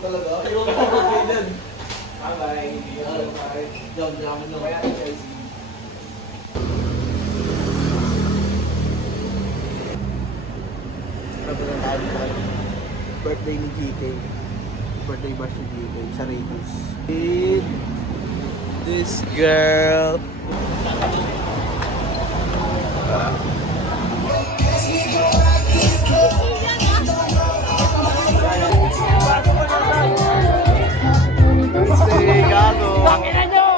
talaga. Ayaw ko mag-ganyan. Bye-bye. Job namin lang. Kaya guys. Birthday ni GK. Birthday bash ni GK sa Radius. This girl. Birthday, gago. Pakina nyo!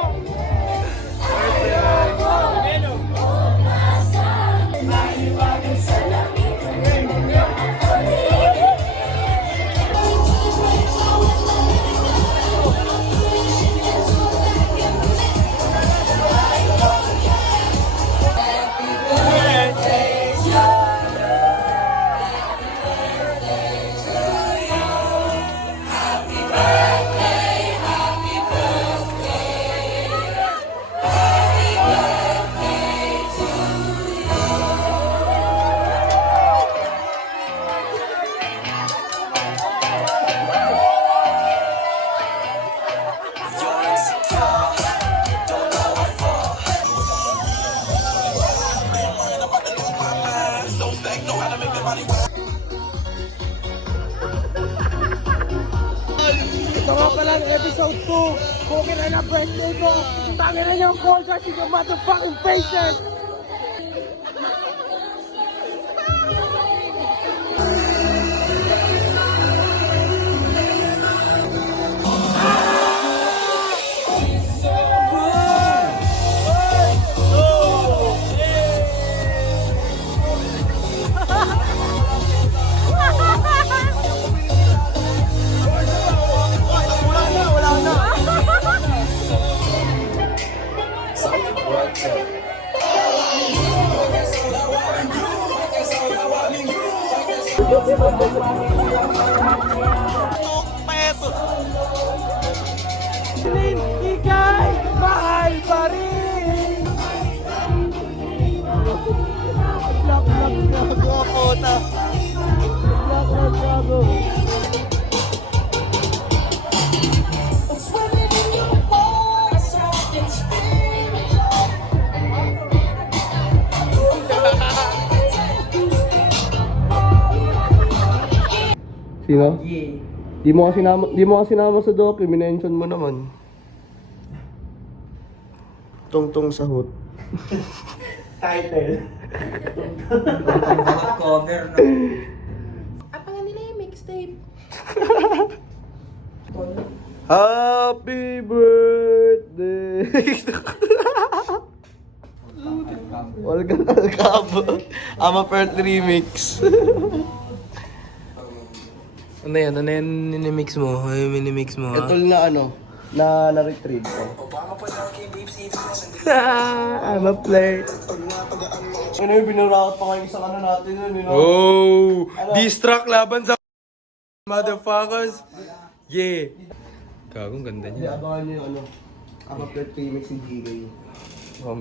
Ito nga pala ang episode 2. Bukit na na birthday ko. Tangin na yung call kasi yung motherfucking patient. Ikay, mahal pa rin. Puta. Sino? Yeah. Di mo kasi sinama sa doc, minention mo naman. Tungtong sahot. Title. Cover no. Abangan nila yung mixtape. Happy birthday! Welcome to Alcabo. I'm a Perth remix. Ano yan? Ano yan minimix mo? Ano yung minimix mo? Ito na na-retrieve ko. I'm a flirt. Ano yung binuraot pa kayo sa kanan natin yun, you know? Oh! Distract laban sa motherfuckers! Yeah! Gagong ganda Hindi, niya. abangan nyo yung I'm a flirt remix ni GK.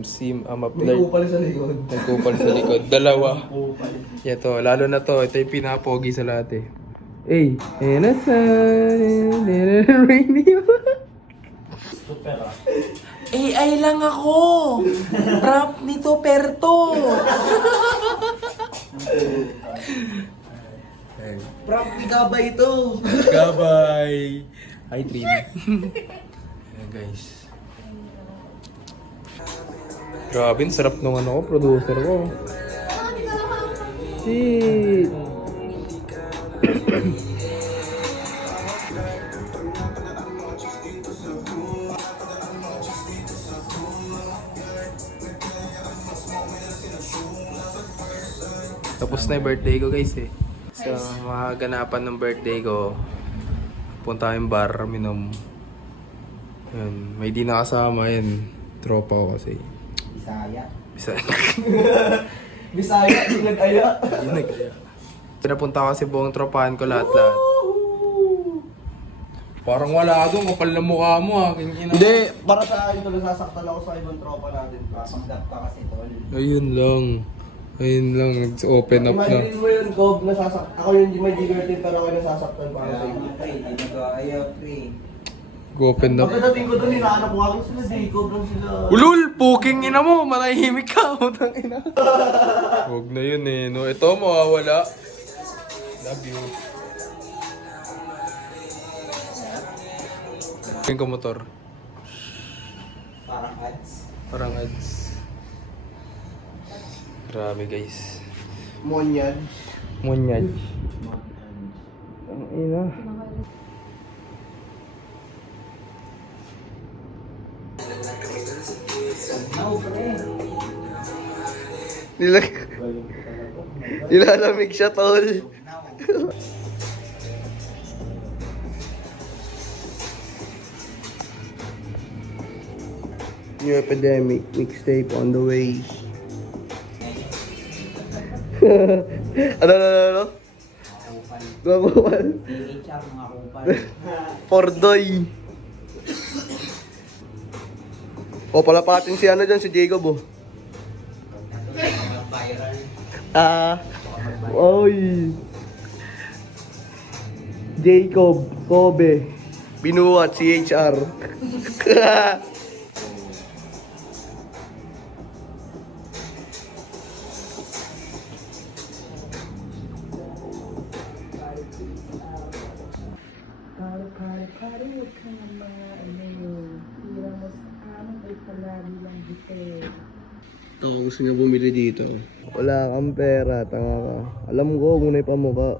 Sim, I'm a May flirt. kupal sa likod. Nagkupal sa likod. Dalawa. Kupal. Ito, lalo na to. Ito yung pinapogi sa lahat eh. Hey, and a sun, and a rainy AI lang ako. Prop nito perto. Prop, di ka ba ito? Gabay! Hi, Trin. Ayan, guys. Grabe, sarap nung ano ko, producer ko. Shit! Tapos na yung birthday ko guys eh. So, mga ganapan ng birthday ko. Punta kayong bar, minom. Yan, may di nakasama yan. Tropa ko kasi. Bisaya. Bisaya. Bisaya, di nag-aya. Pinapunta ko kasi buong tropahan ko lahat-lahat. Parang wala doon, kapal na mukha mo ha. Hindi, para sa akin ito, nasasaktan ako sa ibang tropa natin. Kapagdap ka kasi tol. Ayun lang. Ayun lang, nag-open up na. Imagine mo yun, Gob, ako yung may digger team pero ako yung nasasaktan para sa inyo. Open up. Pagkadating ko doon, hinahanap ko ako sila Jacob lang sila. Ulul! Puking ina mo! Manahimik ka! Utang ina. Huwag na yun eh. No? Ito, mawawala. Love you. Yung ka motor. Parang ads. Parang ads. Grabe guys. Monyad. Monyad. Ang ina. Nilalamig siya, tol. New Epidemic mixtape on the way. Ano? Gagawal. Pordoy. O, palapatin si ano dyan, si Jacob, oh. Oy. Jacob, Kobe. Binuhat, CHR. Ito, gusto niya bumili dito. Wala kang pera, tanga ka. Alam ko, muna yung pamukha.